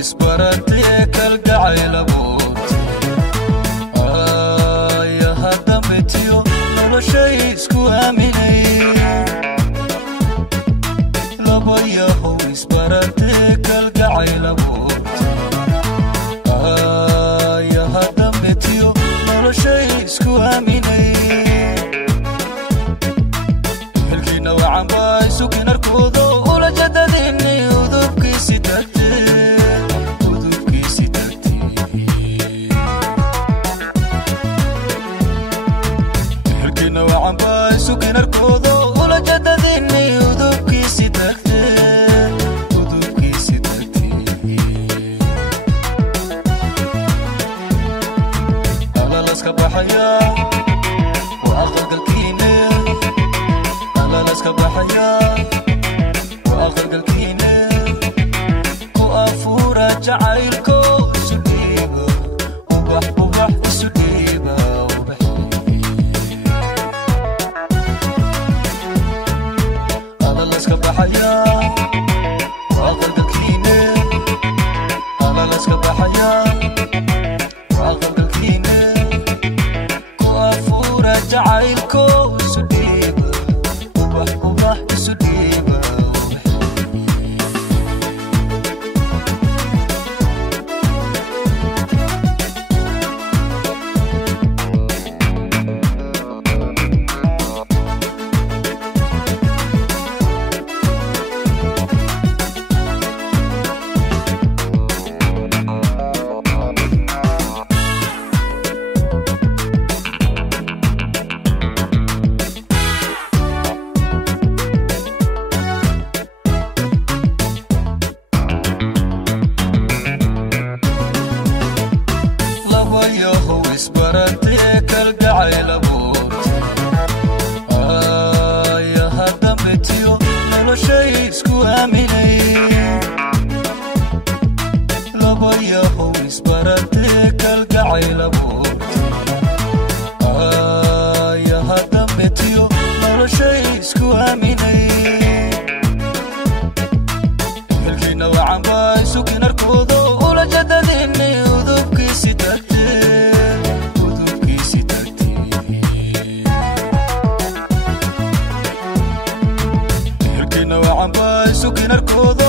isbaratee kalgacayl abuurt ya hadda mitiyo noloshay isku aaminay laba yahow isbaratee kalgacayl abuurt ya hadda mitiyo noloshay isku aaminay hilkiina wacan baa isukin arkoodo ula jadadini udubkiisi tagtee hilkiina wacan baa isukin arkoodo ula jadadini udubkiisi tagtee alalaska baxaya waa aqalgalkiine alalaska baxaya waa aqalgalkiine ku afuura jacaylko isu dhiiba ubax isu dhiiba alalaska baxaya waa aqalgalkiine alalaska baxaya waa aqalgalkiine ku afuura jacaylko isu dhiiba ubax isu dhiiba isbaratee kalgacayl abuurt ya hadda mitiyo noloshay isku aaminay laba yahow isbaratee kalgacayl abuurt ya hadda mitiyo noloshay isku aaminay hilkiina wacan baa isukin arkoodo ula jadadini udubkiisi tagtee hilkiina wacan baa isukin arkoodo